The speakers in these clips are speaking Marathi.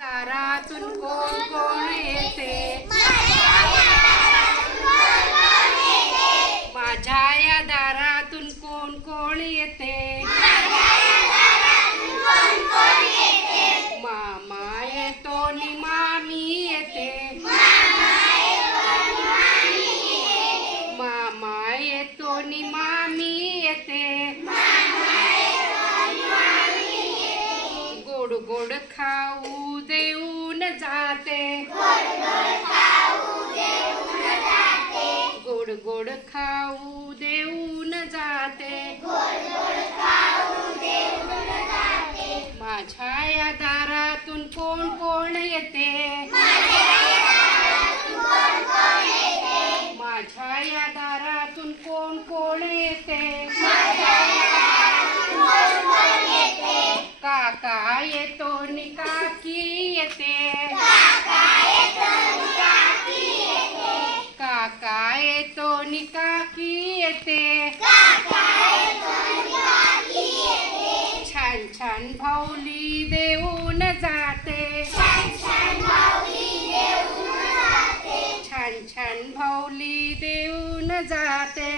दारातून कोण कोण येते? माझ्या या दारातून कोण कोण येते? मामा येतो नि मामी येते. मामा येतो नि मामी येते. गोड गोड खाऊ जाते. गोड गोड खाऊ देऊन जाते. माझ्या या दारातून कोण कोण येते? माझ्या या दारातून कोण कोण येते? काका येतो निकाकी येते छान छान भाऊली देऊन जाते। छान छान भाऊली देऊन जाते।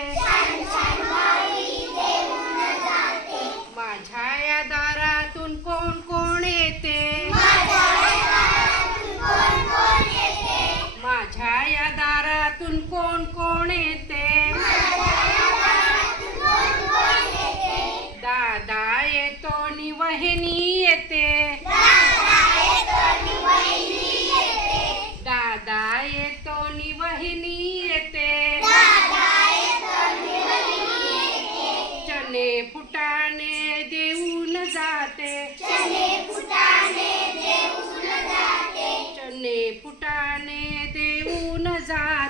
माझ्या या दारातून कोण कोण येते माझ्या या दारातून कोण कोण येते? दादा येतो नि वहिनी येते. दादा येतो नि वहिनी येते. चणे फुटाने देऊन जाते. चणे फुटाने देऊन जाते.